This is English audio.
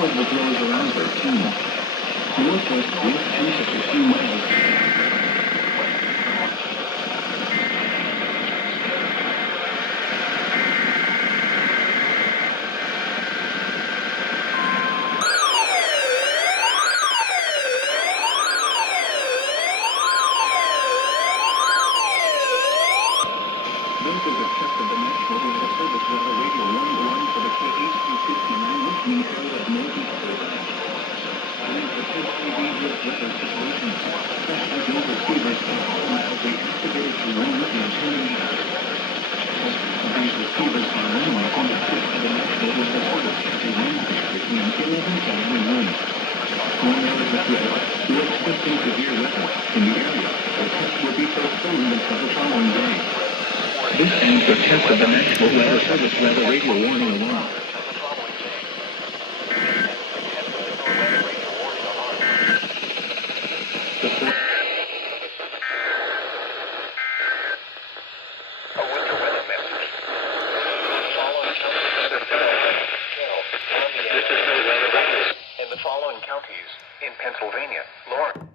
toward the grows around 13. Northwest wind chance up to 2 miles. This is a test of the National Weather Service weather radio warning alarm for the KHB-59 listening area of northeast Florida. Winds of 10 kb with weather situations. Special wind receivers and all miles be activated to warn the intending house. These receivers are running on the tip of the National Weather Service to Wednesday between 11 to 1. Warn areas of weather. We're expecting severe weather in the area. The test will be postponed until the following day. This ends the test of the National Weather Service weather radio warning alarm. A winter weather message. Following this is the weather in the following counties in Pennsylvania, Lawrence.